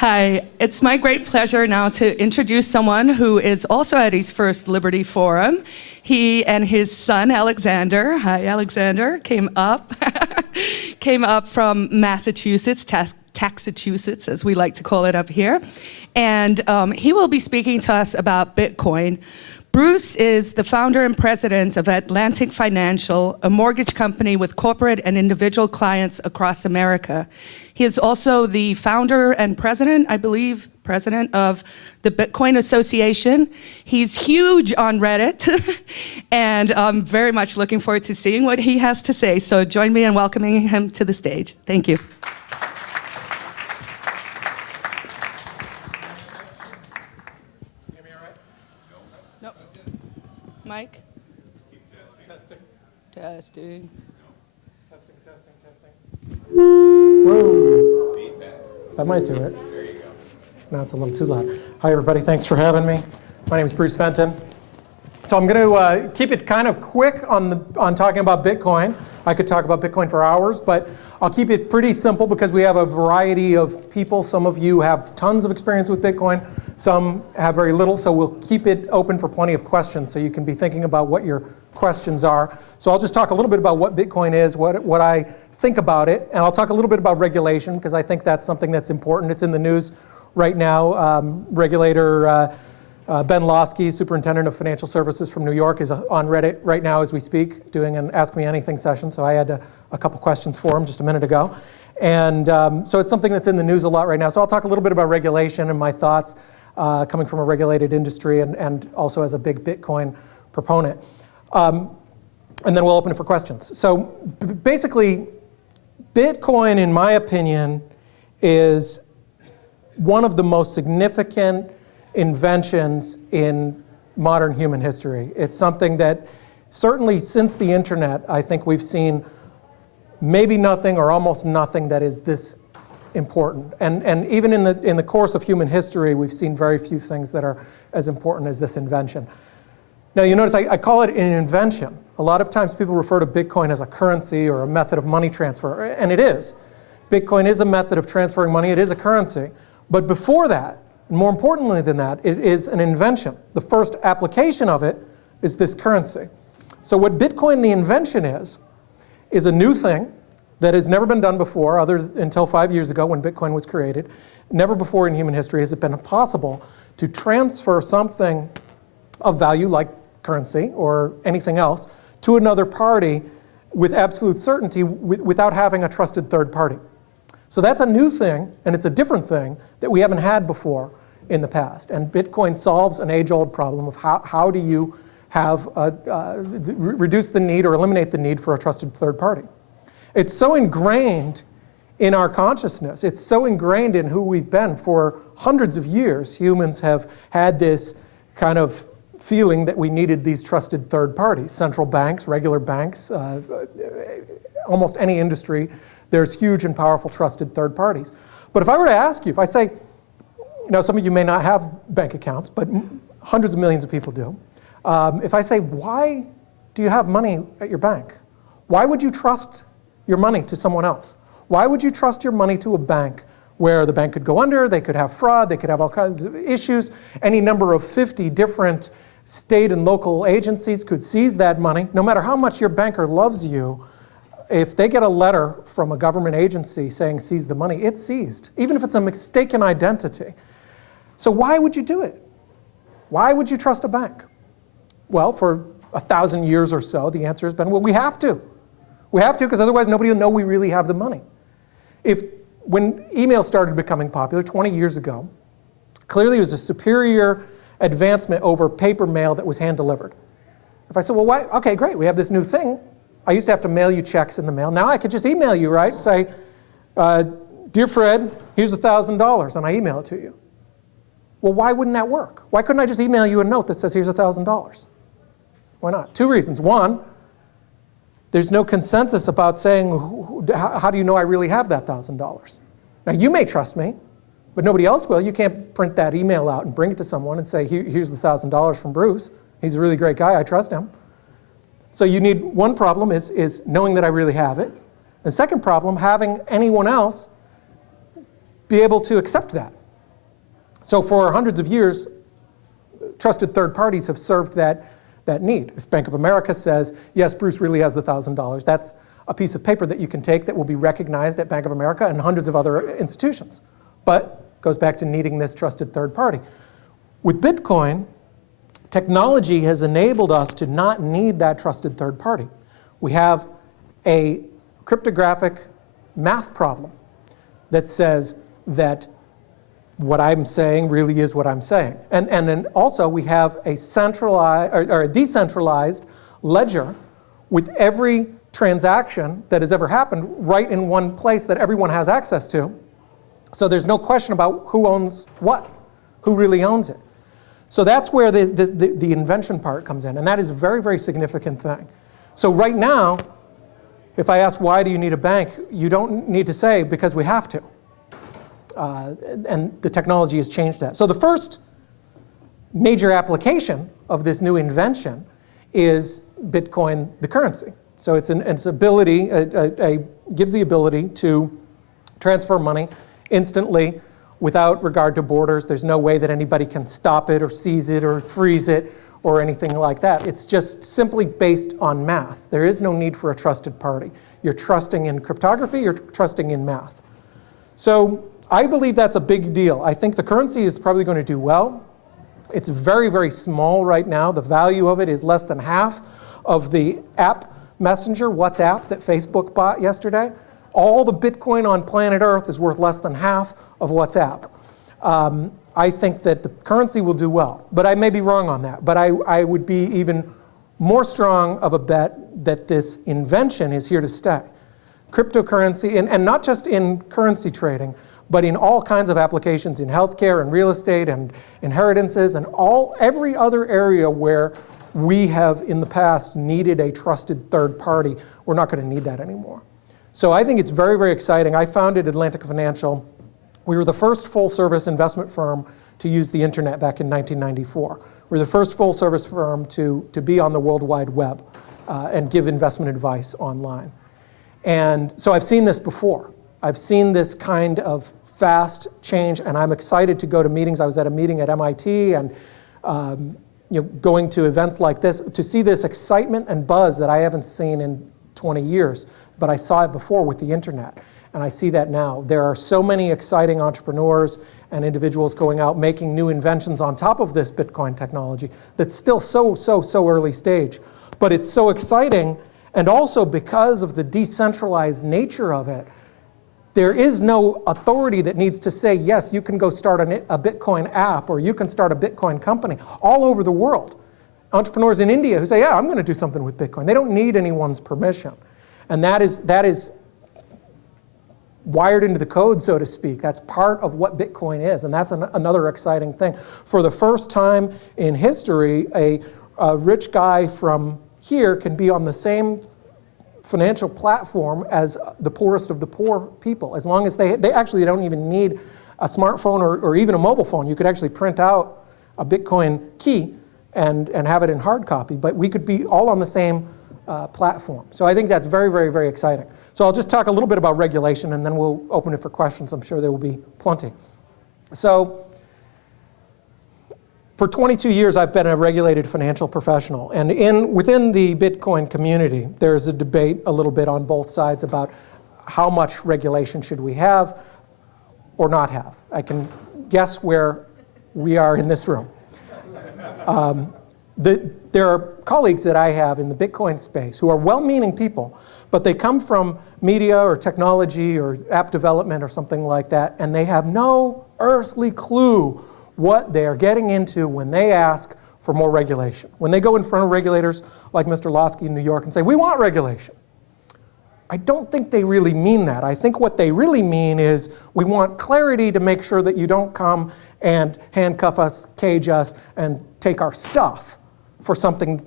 Hi, it's my great pleasure now to introduce someone who is also at his first Liberty Forum. He and his son, Alexander, hi Alexander, came up from Massachusetts, Taxachusetts, as we like to call it up here. And he will be speaking to us about Bitcoin. Bruce is the founder and president of Atlantic Financial, a mortgage company with corporate and individual clients across America. He is also the founder and president, I believe, president of the Bitcoin Association. He's huge on Reddit, and I'm very much looking forward to seeing what he has to say. So join me in welcoming him to the stage. Thank you. Mike? Testing. Whoa. That might do it. There you go. Now it's a little too loud. Hi, everybody. Thanks for having me. My name is Bruce Fenton. So I'm going to keep it kind of quick on talking about Bitcoin. I could talk about Bitcoin for hours, but I'll keep it pretty simple because we have a variety of people. Some of you have tons of experience with Bitcoin. Some have very little, so we'll keep it open for plenty of questions so you can be thinking about what your questions are. So I'll just talk a little bit about what Bitcoin is, what I think about it, and I'll talk a little bit about regulation because I think that's something that's important. It's in the news right now. Regulator Ben Losky, Superintendent of Financial Services from New York, is on Reddit right now as we speak, doing an Ask Me Anything session. So I had a couple questions for him just a minute ago. And so it's something that's in the news a lot right now. So I'll talk a little bit about regulation and my thoughts coming from a regulated industry and also as a big Bitcoin proponent. And then we'll open it for questions. So basically, Bitcoin, in my opinion, is one of the most significant inventions in modern human history. It's something that certainly since the internet, I think we've seen maybe nothing or almost nothing that is this important. And even in the course of human history, we've seen very few things that are as important as this invention. Now you notice I call it an invention. A lot of times people refer to Bitcoin as a currency or a method of money transfer, and it is. Bitcoin is a method of transferring money, it is a currency. But before that, and more importantly than that, it is an invention. The first application of it is this currency. So what Bitcoin, the invention is a new thing that has never been done before, until 5 years ago when Bitcoin was created. Never before in human history has it been possible to transfer something of value like currency or anything else to another party with absolute certainty without having a trusted third party. So that's a new thing, and it's a different thing that we haven't had before in the past. And Bitcoin solves an age-old problem of how do you have reduce the need or eliminate the need for a trusted third party. It's so ingrained in our consciousness. It's so ingrained in who we've been for hundreds of years. Humans have had this kind of feeling that we needed these trusted third parties. Central banks, regular banks, almost any industry, there's huge and powerful trusted third parties. But if I were to ask you, if I say, now some of you may not have bank accounts, but hundreds of millions of people do. If I say, why do you have money at your bank? Why would you trust your money to someone else? Why would you trust your money to a bank where the bank could go under, they could have fraud, they could have all kinds of issues, any number of 50 different state and local agencies could seize that money. No matter how much your banker loves you, if they get a letter from a government agency saying seize the money, it's seized, even if it's a mistaken identity. So why would you do it? Why would you trust a bank? Well, for 1,000 years or so, the answer has been, well, we have to. We have to because otherwise nobody will know we really have the money. When email started becoming popular 20 years ago, clearly it was a superior advancement over paper mail that was hand-delivered. If I said, well, why? Okay, great, we have this new thing. I used to have to mail you checks in the mail. Now I could just email you, right? Say, dear Fred, here's $1,000, and I email it to you. Well, why wouldn't that work? Why couldn't I just email you a note that says, here's $1,000? Why not? Two reasons. One, there's no consensus about saying, how do you know I really have that $1,000? Now, you may trust me, but nobody else will. You can't print that email out and bring it to someone and say, here's the $1,000 from Bruce. He's a really great guy. I trust him. So you need, one problem is knowing that I really have it. The second problem, having anyone else be able to accept that. So for hundreds of years, trusted third parties have served that need. If Bank of America says, yes, Bruce really has the $1,000, that's a piece of paper that you can take that will be recognized at Bank of America and hundreds of other institutions. But goes back to needing this trusted third party. With Bitcoin, technology has enabled us to not need that trusted third party. We have a cryptographic math problem that says that what I'm saying really is what I'm saying. And then also we have a centralized or a decentralized ledger with every transaction that has ever happened right in one place that everyone has access to. So there's no question about who owns what, who really owns it. So that's where the invention part comes in, and that is a very, very significant thing. So right now, if I ask why do you need a bank, you don't need to say because we have to. And the technology has changed that. So the first major application of this new invention is Bitcoin, the currency. So it's ability, gives the ability to transfer money instantly without regard to borders. There's no way that anybody can stop it or seize it or freeze it or anything like that. It's just simply based on math. There is no need for a trusted party. You're trusting in cryptography, you're trusting in math. So I believe that's a big deal. I think the currency is probably going to do well. It's very, very small right now. The value of it is less than half of the app messenger, WhatsApp, that Facebook bought yesterday. All the Bitcoin on planet Earth is worth less than half of WhatsApp. I think that the currency will do well, but I may be wrong on that. But I would be even more strong of a bet that this invention is here to stay. Cryptocurrency, and not just in currency trading, but in all kinds of applications in healthcare and real estate and inheritances and every other area where we have in the past needed a trusted third party, we're not going to need that anymore. So I think it's very, very exciting. I founded Atlantic Financial. We were the first full-service investment firm to use the internet back in 1994. We were the first full-service firm to be on the World Wide Web and give investment advice online. And so I've seen this before. I've seen this kind of fast change, and I'm excited to go to meetings. I was at a meeting at MIT and going to events like this to see this excitement and buzz that I haven't seen in 20 years, but I saw it before with the internet, and I see that now. There are so many exciting entrepreneurs and individuals going out making new inventions on top of this Bitcoin technology that's still so early stage. But it's so exciting, and also because of the decentralized nature of it, there is no authority that needs to say, yes, you can go start a Bitcoin app or you can start a Bitcoin company all over the world. Entrepreneurs in India who say, yeah, I'm going to do something with Bitcoin. They don't need anyone's permission. And that is wired into the code, so to speak. That's part of what Bitcoin is, and that's another exciting thing. For the first time in history, a rich guy from here can be on the same financial platform as the poorest of the poor people, as long as they actually don't even need a smartphone or even a mobile phone. You could actually print out a Bitcoin key and have it in hard copy, but we could be all on the same platform. So I think that's very, very, very exciting. So I'll just talk a little bit about regulation, and then we'll open it for questions. I'm sure there will be plenty. So for 22 years, I've been a regulated financial professional. And within the Bitcoin community, there's a debate a little bit on both sides about how much regulation should we have or not have. I can guess where we are in this room. There are colleagues that I have in the Bitcoin space who are well-meaning people, but they come from media or technology or app development or something like that, and they have no earthly clue what they are getting into when they ask for more regulation. When they go in front of regulators like Mr. Losky in New York and say, we want regulation, I don't think they really mean that. I think what they really mean is we want clarity to make sure that you don't come and handcuff us, cage us, and take our stuff for something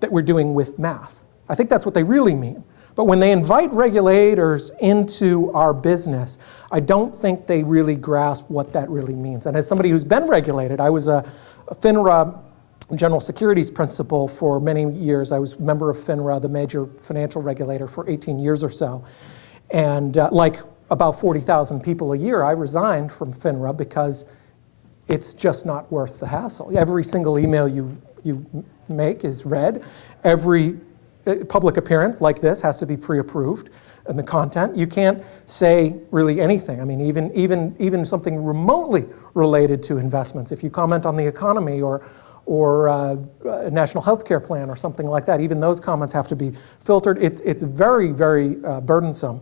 that we're doing with math. I think that's what they really mean. But when they invite regulators into our business, I don't think they really grasp what that really means. And as somebody who's been regulated, I was a FINRA general securities principal for many years. I was a member of FINRA, the major financial regulator, for 18 years or so. And like about 40,000 people a year, I resigned from FINRA because it's just not worth the hassle. Every single email you make is read. Every public appearance like this has to be pre-approved. And the content, you can't say really anything. I mean, even something remotely related to investments. If you comment on the economy or a national health care plan or something like that, even those comments have to be filtered. It's very, very burdensome.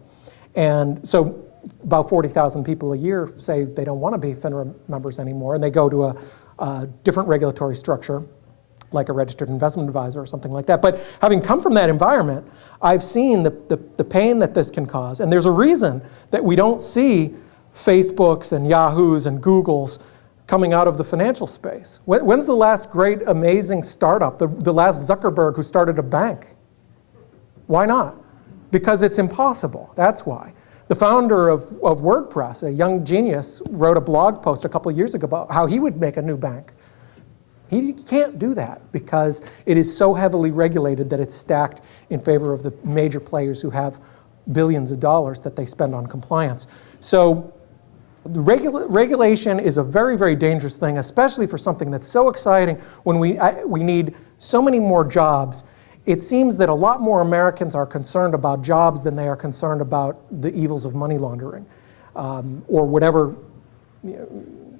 And so about 40,000 people a year say they don't want to be FINRA members anymore, and they go to a different regulatory structure, like a registered investment advisor or something like that. But having come from that environment, I've seen the pain that this can cause. And there's a reason that we don't see Facebooks and Yahoos and Googles coming out of the financial space. When's the last great, amazing startup, the last Zuckerberg who started a bank? Why not? Because it's impossible. That's why. The founder of WordPress, a young genius, wrote a blog post a couple of years ago about how he would make a new bank. He can't do that because it is so heavily regulated that it's stacked in favor of the major players who have billions of dollars that they spend on compliance. So the regulation is a very, very dangerous thing, especially for something that's so exciting when we need so many more jobs. It seems that a lot more Americans are concerned about jobs than they are concerned about the evils of money laundering or whatever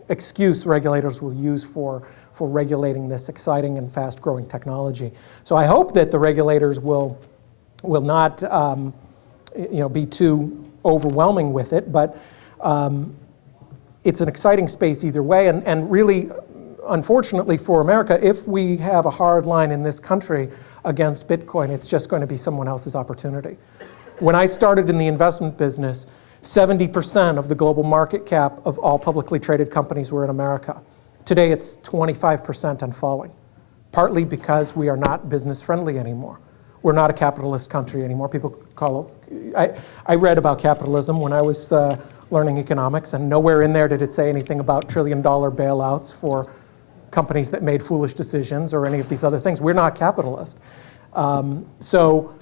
excuse regulators will use for regulating this exciting and fast-growing technology. So I hope that the regulators will not be too overwhelming with it, but it's an exciting space either way, and really, unfortunately for America, if we have a hard line in this country against Bitcoin, it's just going to be someone else's opportunity. When I started in the investment business, 70% of the global market cap of all publicly traded companies were in America. Today it's 25% and falling, partly because we are not business friendly anymore. We're not a capitalist country anymore. People call it, I read about capitalism when I was learning economics, and nowhere in there did it say anything about trillion-dollar bailouts for companies that made foolish decisions or any of these other things. We're not capitalist. So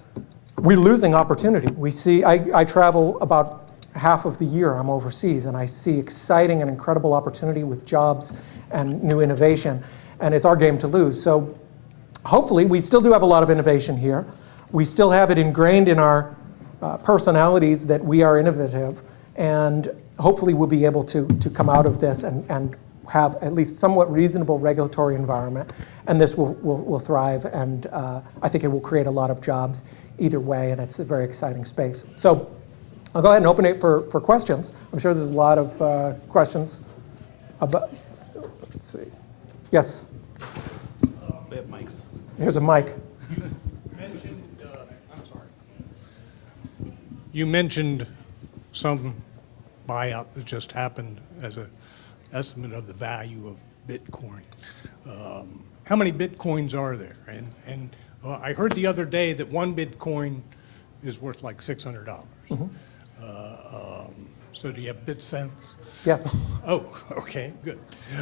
we're losing opportunity. We see, I travel about half of the year I'm overseas, and I see exciting and incredible opportunity with jobs and new innovation, and it's our game to lose. So hopefully, we still do have a lot of innovation here. We still have it ingrained in our personalities that we are innovative, and hopefully we'll be able to come out of this and have at least somewhat reasonable regulatory environment, and this will thrive, and I think it will create a lot of jobs either way, and it's a very exciting space. So I'll go ahead and open it for questions. I'm sure there's a lot of questions about, let's see. Yes? We have mics. Here's a mic. You mentioned some buyout that just happened as an estimate of the value of Bitcoin. How many Bitcoins are there? And I heard the other day that one Bitcoin is worth like $600. Mm-hmm. So do you have bit cents? Yes. Oh, okay, good.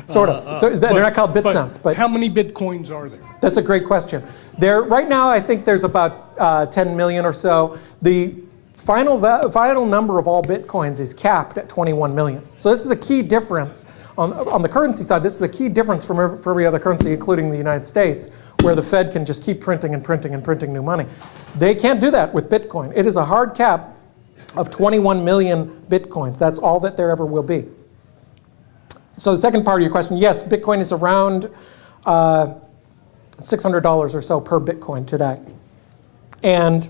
Sort of. So they're not called bit cents, but how many Bitcoins are there? That's a great question. Right now, I think there's about 10 million or so. The final number of all Bitcoins is capped at 21 million. So this is a key difference. On the currency side, this is a key difference from every other currency, including the United States, where the Fed can just keep printing and printing and printing new money. They can't do that with Bitcoin. It is a hard cap of 21 million Bitcoins. That's all that there ever will be. So the second part of your question, yes, Bitcoin is around $600 or so per Bitcoin today. And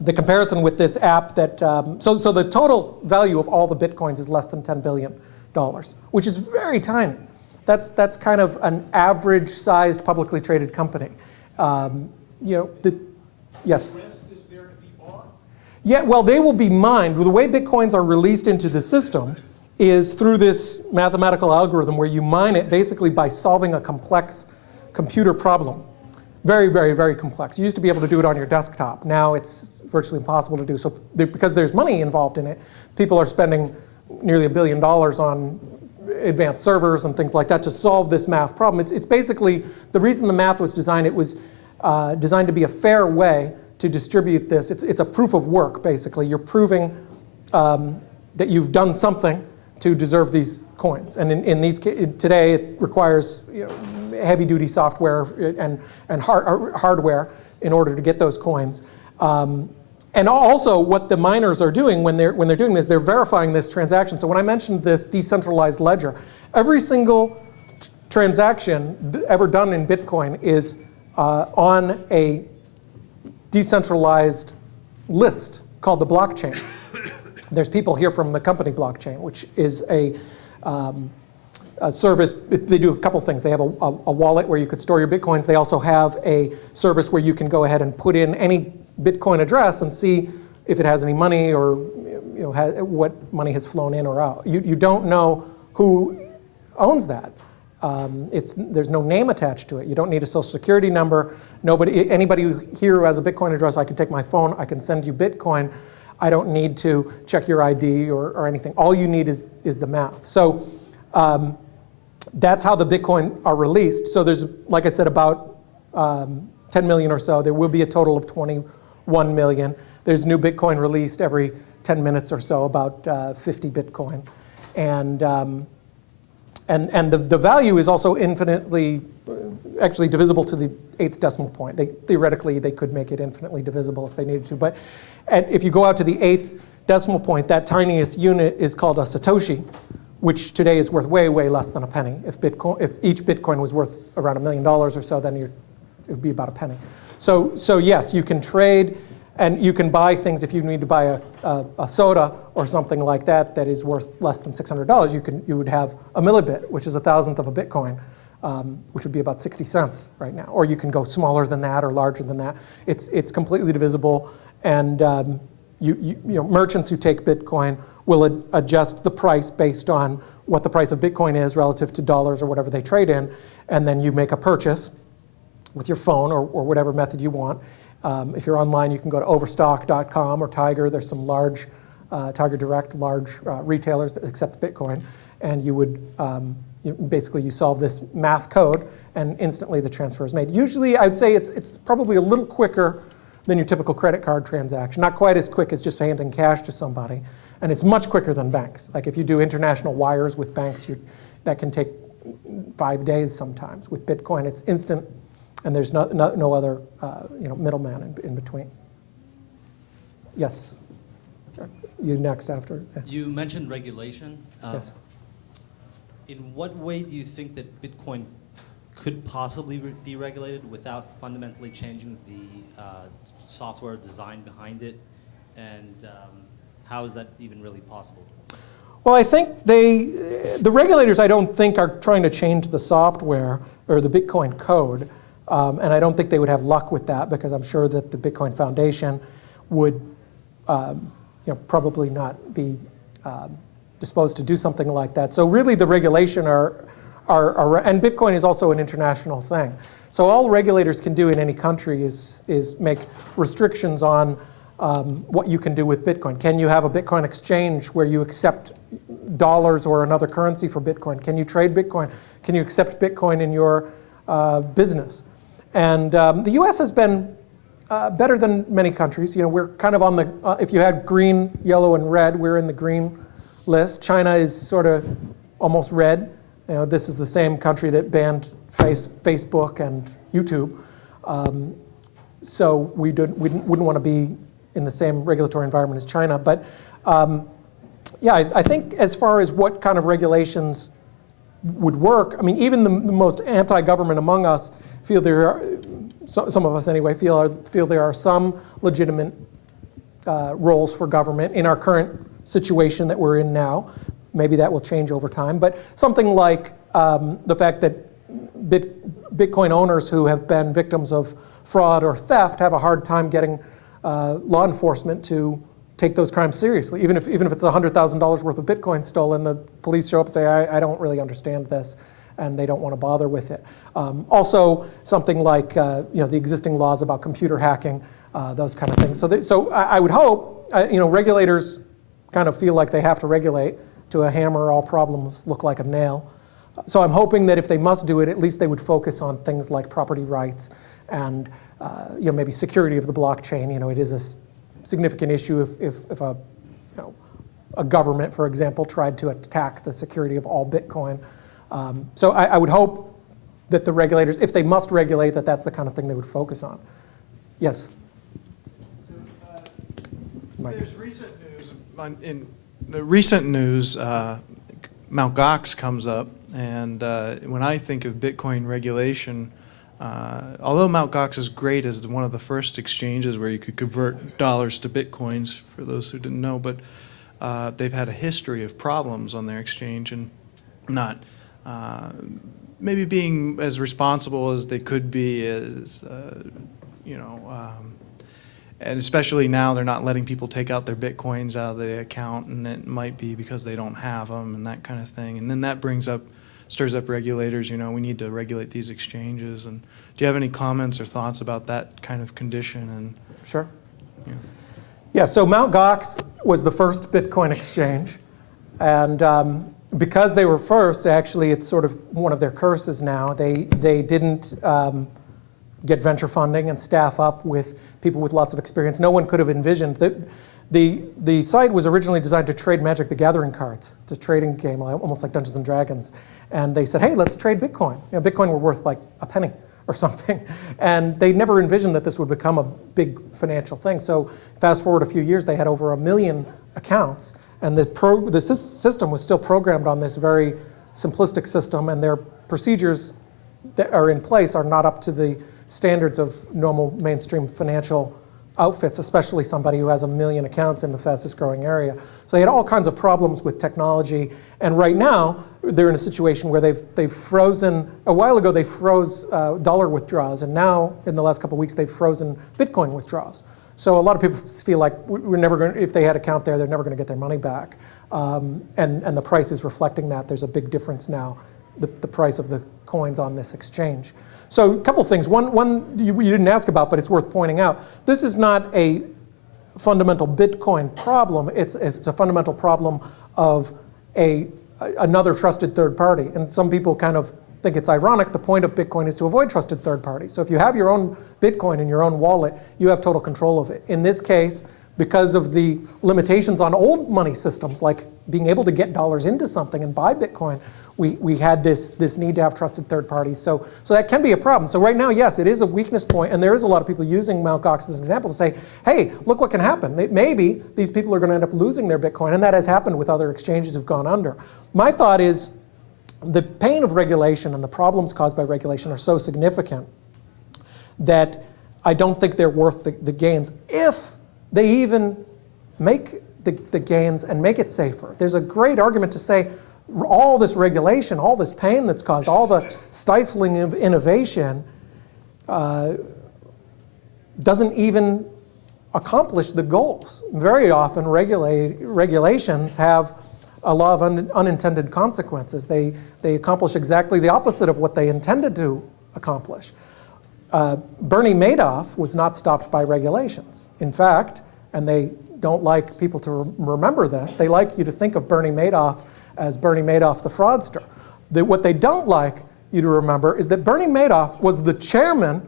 the comparison with this app that, so the total value of all the Bitcoins is less than $10 billion, which is very tiny. That's kind of an average-sized publicly traded company. Yes? Yeah, well, they will be mined. The way Bitcoins are released into the system is through this mathematical algorithm where you mine it basically by solving a complex computer problem. Very, very, very complex. You used to be able to do it on your desktop. Now it's virtually impossible to do. So because there's money involved in it, people are spending nearly $1 billion on advanced servers and things like that to solve this math problem. It's basically, the reason the math was designed, it was designed to be a fair way to distribute this. It's a proof of work, basically. You're proving that you've done something to deserve these coins. And in these today, it requires heavy-duty software and hardware in order to get those coins. And also, what the miners are doing when they're doing this, they're verifying this transaction. So when I mentioned this decentralized ledger, every single transaction ever done in Bitcoin is on a decentralized list called the blockchain. There's people here from the company blockchain, which is a service. They do a couple things. They have a wallet where you could store your Bitcoins. They also have a service where you can go ahead and put in any Bitcoin address and see if it has any money or what money has flown in or out. You don't know who owns that. There's no name attached to it. You don't need a social security number. Anybody here who has a Bitcoin address, I can take my phone, I can send you Bitcoin. I don't need to check your ID or anything. All you need is the math. So that's how the Bitcoin are released. So there's, like I said, about 10 million or so. There will be a total of 21 million. There's new Bitcoin released every 10 minutes or so, about 50 Bitcoin. And the value is also infinitely, actually divisible to the 8th decimal point. Theoretically, they could make it infinitely divisible if they needed to. But if you go out to the 8th decimal point, that tiniest unit is called a Satoshi, which today is worth way, way less than a penny. If each Bitcoin was worth around $1 million or so, then it would be about a penny. So yes, you can trade and you can buy things. If you need to buy a soda or something like that that is worth less than $600, you would have a millibit, which is 1,000th of a Bitcoin, which would be about 60 cents right now. Or you can go smaller than that or larger than that. It's completely divisible, and merchants who take Bitcoin will adjust the price based on what the price of Bitcoin is relative to dollars or whatever they trade in, and then you make a purchase with your phone or whatever method you want. If you're online, you can go to overstock.com or Tiger. There's some large, Tiger Direct, large retailers that accept Bitcoin, and you would basically you solve this math code, and instantly the transfer is made. Usually, I'd say it's probably a little quicker than your typical credit card transaction. Not quite as quick as just handing cash to somebody, and it's much quicker than banks. Like if you do international wires with banks, that can take 5 days sometimes. With Bitcoin, it's instant, and there's no other middleman in between. Yes, you next after. You mentioned regulation. Yes. In what way do you think that Bitcoin could possibly be regulated without fundamentally changing the software design behind it? And how is that even really possible? Well, I think the regulators, I don't think, are trying to change the software or the Bitcoin code. And I don't think they would have luck with that, because I'm sure that the Bitcoin Foundation would probably not be disposed to do something like that. So really the regulation and Bitcoin is also an international thing. So all regulators can do in any country is make restrictions on what you can do with Bitcoin. Can you have a Bitcoin exchange where you accept dollars or another currency for Bitcoin? Can you trade Bitcoin? Can you accept Bitcoin in your business? And the U.S. has been better than many countries. We're kind of on the, if you had green, yellow, and red, we're in the green list. China is sort of almost red. This is the same country that banned Facebook and YouTube. So we wouldn't want to be in the same regulatory environment as China. But yeah, I think as far as what kind of regulations would work, I mean, even the most anti-government among us feel there are, some of us anyway, feel there are some legitimate roles for government in our current situation that we're in now. Maybe that will change over time. But something like the fact that Bitcoin owners who have been victims of fraud or theft have a hard time getting law enforcement to take those crimes seriously. Even if it's $100,000 worth of Bitcoin stolen, the police show up and say, I don't really understand this, and they don't want to bother with it. Also, something like the existing laws about computer hacking, those kind of things. So I would hope regulators kind of feel like they have to regulate. To a hammer, all problems look like a nail. So I'm hoping that if they must do it, at least they would focus on things like property rights and maybe security of the blockchain. It is a significant issue if a a government, for example, tried to attack the security of all Bitcoin. So I would hope that the regulators, if they must regulate, that's the kind of thing they would focus on. Yes? There's recent news. In the recent news, Mt. Gox comes up, and when I think of Bitcoin regulation, although Mt. Gox is great as one of the first exchanges where you could convert dollars to Bitcoins, for those who didn't know, but they've had a history of problems on their exchange and not maybe being as responsible as they could be, as and especially now they're not letting people take out their Bitcoins out of the account, and it might be because they don't have them and that kind of thing. And then that stirs up regulators. We need to regulate these exchanges. And do you have any comments or thoughts about that kind of condition? And Sure. Yeah, so Mt. Gox was the first Bitcoin exchange. And because they were first, actually, it's sort of one of their curses now. They didn't get venture funding and staff up with people with lots of experience. No one could have envisioned that. The site was originally designed to trade Magic the Gathering cards. It's a trading game, almost like Dungeons and Dragons. And they said, hey, let's trade Bitcoin. Bitcoin were worth like a penny or something. And they never envisioned that this would become a big financial thing. So fast forward a few years, they had over 1 million accounts. And the system was still programmed on this very simplistic system, and their procedures that are in place are not up to the standards of normal mainstream financial outfits, especially somebody who has 1 million accounts in the fastest growing area. So they had all kinds of problems with technology. And right now, they're in a situation where they've frozen, a while ago they froze dollar withdrawals, and now in the last couple of weeks they've frozen Bitcoin withdrawals. So a lot of people feel like we're never going to, if they had an account there, they're never going to get their money back. And the price is reflecting that. There's a big difference now, the price of the coins on this exchange. So a couple things. One you didn't ask about, but it's worth pointing out. This is not a fundamental Bitcoin problem. It's a fundamental problem of another trusted third party. And some people kind of think it's ironic. The point of Bitcoin is to avoid trusted third parties. So if you have your own Bitcoin in your own wallet, you have total control of it. In this case, because of the limitations on old money systems, like being able to get dollars into something and buy Bitcoin, we had this need to have trusted third parties. So that can be a problem. So right now, yes, it is a weakness point, and there is a lot of people using Mt. Gox as an example to say, hey, look what can happen. Maybe these people are going to end up losing their Bitcoin, and that has happened with other exchanges who've gone under. My thought is the pain of regulation and the problems caused by regulation are so significant that I don't think they're worth the gains if they even make the gains and make it safer. There's a great argument to say all this regulation, all this pain that's caused, all the stifling of innovation doesn't even accomplish the goals. Very often regulations have a lot of unintended consequences. They accomplish exactly the opposite of what they intended to accomplish. Bernie Madoff was not stopped by regulations. In fact, and they don't like people to remember this, they like you to think of Bernie Madoff as Bernie Madoff the fraudster. What they don't like you to remember is that Bernie Madoff was the chairman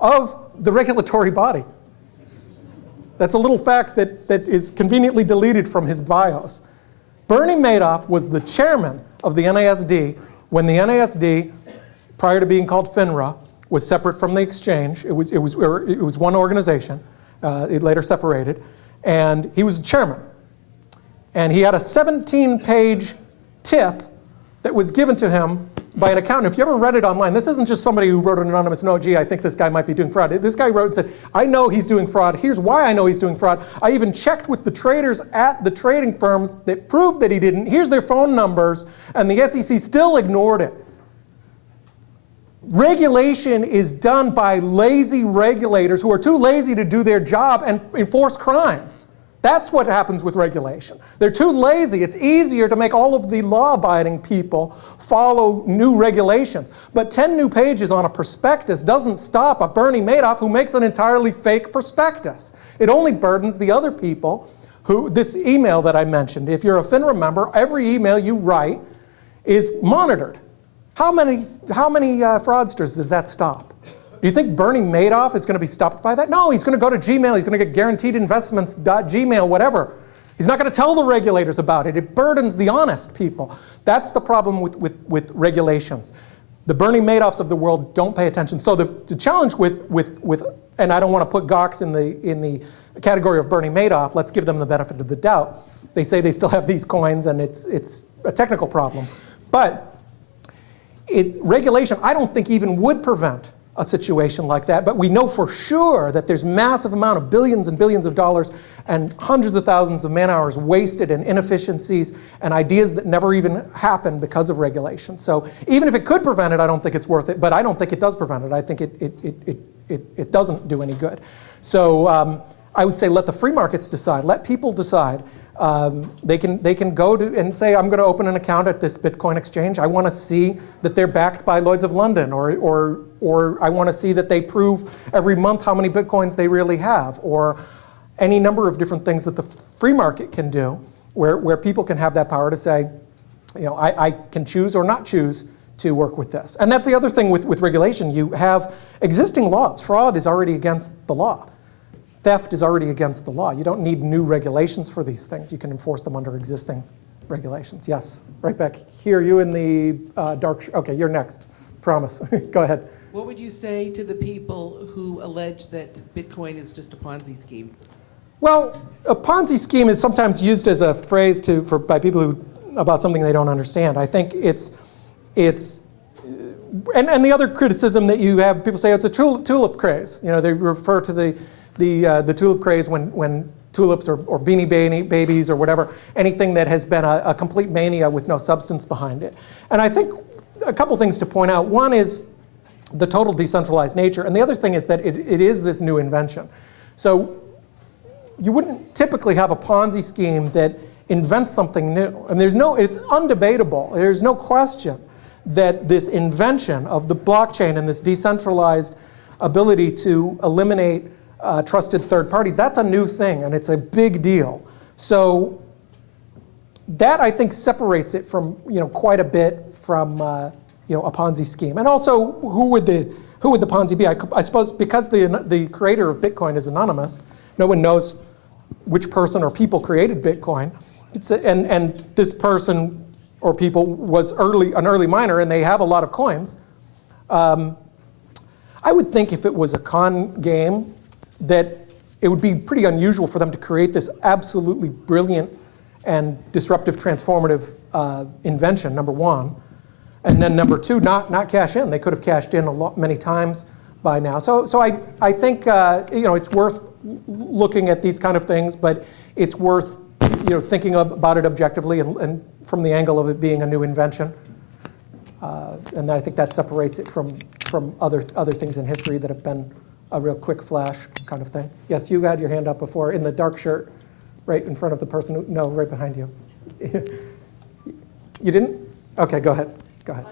of the regulatory body. That's a little fact that is conveniently deleted from his bios. Bernie Madoff was the chairman of the NASD when the NASD, prior to being called FINRA, was separate from the exchange. It was one organization. It later separated. And he was the chairman. And he had a 17-page tip that was given to him by an accountant. If you ever read it online, this isn't just somebody who wrote an anonymous note, gee, I think this guy might be doing fraud. This guy wrote and said, I know he's doing fraud. Here's why I know he's doing fraud. I even checked with the traders at the trading firms that proved that he didn't. Here's their phone numbers. And the SEC still ignored it. Regulation is done by lazy regulators who are too lazy to do their job and enforce crimes. That's what happens with regulation. They're too lazy. It's easier to make all of the law-abiding people follow new regulations. But 10 new pages on a prospectus doesn't stop a Bernie Madoff who makes an entirely fake prospectus. It only burdens the other people who, this email that I mentioned, if you're a FINRA member, every email you write is monitored. How many fraudsters does that stop? Do you think Bernie Madoff is going to be stopped by that? No, he's going to go to Gmail. He's going to get guaranteed investments.gmail, whatever. He's not going to tell the regulators about it. It burdens the honest people. That's the problem with regulations. The Bernie Madoffs of the world don't pay attention. So the challenge with and I don't want to put Gox in the category of Bernie Madoff. Let's give them the benefit of the doubt. They say they still have these coins, and it's a technical problem. But regulation, I don't think even would prevent a situation like that. But we know for sure that there's massive amount of billions and billions of dollars and hundreds of thousands of man hours wasted and inefficiencies and ideas that never even happened because of regulation. So even if it could prevent it, I don't think it's worth it. But I don't think it does prevent it. I think it doesn't do any good. So I would say let the free markets decide. Let people decide. They can go to and say, I'm going to open an account at this Bitcoin exchange. I want to see that they're backed by Lloyd's of London, or I want to see that they prove every month how many Bitcoins they really have, or any number of different things that the free market can do, where people can have that power to say, I can choose or not choose to work with this. And that's the other thing with regulation. You have existing laws. Fraud is already against the law. Theft is already against the law. You don't need new regulations for these things. You can enforce them under existing regulations. Yes, right back here. You in the dark. Okay, you're next. Promise. Go ahead. What would you say to the people who allege that Bitcoin is just a Ponzi scheme? Well, a Ponzi scheme is sometimes used as a phrase by people about something they don't understand. I think it's and the other criticism that you have, people say it's a tulip craze. They refer to the tulip craze when tulips or beanie babies or whatever, anything that has been a complete mania with no substance behind it. And I think a couple things to point out. One is the total decentralized nature, and the other thing is that it is this new invention. So you wouldn't typically have a Ponzi scheme that invents something new. And it's undebatable. There's no question that this invention of the blockchain and this decentralized ability to eliminate trusted third parties, that's a new thing, and it's a big deal. So that, I think, separates it from, quite a bit from, a Ponzi scheme. And also, who would the Ponzi be? I suppose because the creator of Bitcoin is anonymous, no one knows which person or people created Bitcoin. And this person or people was an early miner, and they have a lot of coins. I would think if it was a con game, that it would be pretty unusual for them to create this absolutely brilliant and disruptive, transformative invention, number one. And then number two, not cash in. They could have cashed in many times by now. So I think it's worth looking at these kind of things, but it's worth thinking about it objectively and from the angle of it being a new invention. And I think that separates it from other things in history that have been a real quick flash kind of thing. Yes, you had your hand up before in the dark shirt, right in front of the person no, right behind you. You didn't? Okay, go ahead. Okay.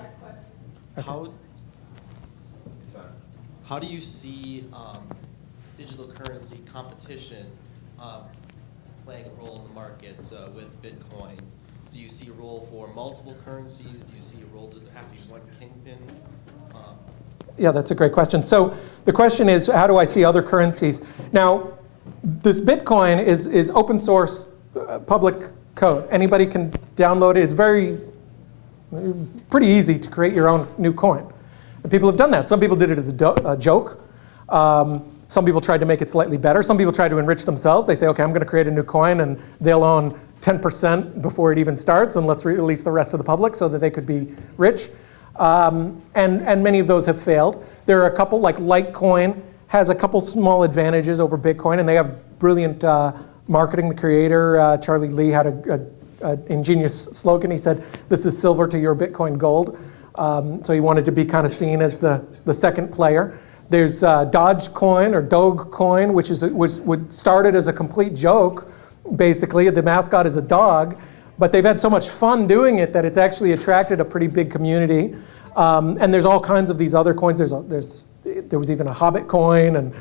How do you see digital currency competition playing a role in the market with Bitcoin? Do you see a role for multiple currencies? Do you see a role, does there have to be one kingpin? Yeah, that's a great question. So the question is, how do I see other currencies? Now, this Bitcoin is open source public code. Anybody can download it. It's pretty easy to create your own new coin. And people have done that. Some people did it as a joke. Some people tried to make it slightly better. Some people tried to enrich themselves. They say, okay, I'm going to create a new coin, and they'll own 10% before it even starts, and let's release the rest of the public so that they could be rich. And many of those have failed. There are a couple, like Litecoin has a couple small advantages over Bitcoin, and they have brilliant marketing. The creator, Charlie Lee, had an ingenious slogan. He said, "This is silver to your Bitcoin gold." So he wanted to be kind of seen as the second player. There's Dogecoin or Dogecoin, which started as a complete joke. Basically, the mascot is a dog. But they've had so much fun doing it that it's actually attracted a pretty big community. And there's all kinds of these other coins. There was even a Hobbit coin, and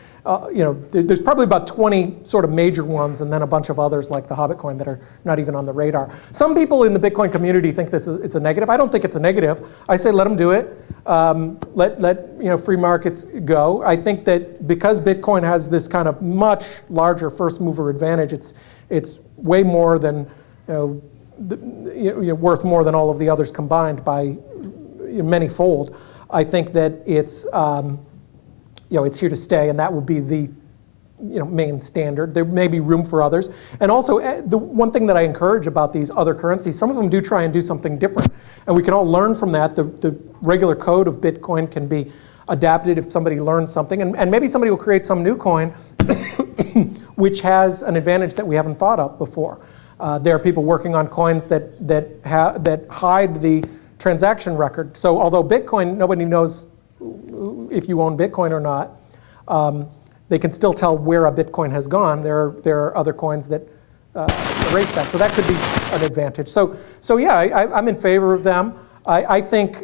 there's probably about 20 sort of major ones, and then a bunch of others like the Hobbit coin that are not even on the radar. Some people in the Bitcoin community think it's a negative. I don't think it's a negative. I say let them do it. Let free markets go. I think that because Bitcoin has this kind of much larger first mover advantage, it's way more than, worth more than all of the others combined by many-fold. I think that it's here to stay, and that would be the main standard. There may be room for others. And also, the one thing that I encourage about these other currencies, some of them do try and do something different. And we can all learn from that. The regular code of Bitcoin can be adapted if somebody learns something. And maybe somebody will create some new coin which has an advantage that we haven't thought of before. There are people working on coins that hide the transaction record. So although Bitcoin, nobody knows if you own Bitcoin or not, they can still tell where a Bitcoin has gone. There are other coins that erase that. So that could be an advantage. So yeah, I'm in favor of them. I think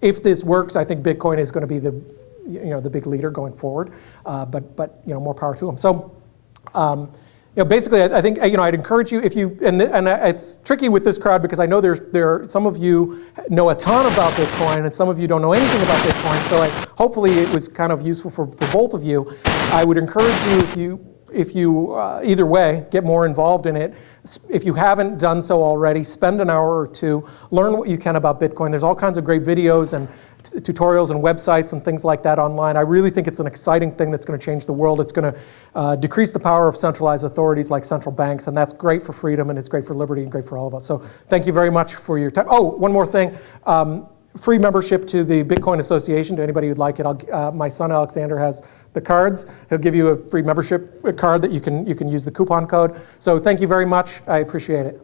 if this works, I think Bitcoin is going to be the big leader going forward. But more power to them. So basically, I think I'd encourage you, if you and it's tricky with this crowd because I know there some of you know a ton about Bitcoin and some of you don't know anything about Bitcoin. So hopefully it was kind of useful for both of you. I would encourage you if you either way get more involved in it. If you haven't done so already, spend an hour or two, learn what you can about Bitcoin. There's all kinds of great videos and tutorials and websites and things like that online. I really think it's an exciting thing that's going to change the world. It's going to decrease the power of centralized authorities like central banks, and that's great for freedom, and it's great for liberty, and great for all of us. So thank you very much for your time. Oh, one more thing. Free membership to the Bitcoin Association to anybody who'd like it. My son Alexander has the cards. He'll give you a free membership card that you can use the coupon code. So thank you very much. I appreciate it.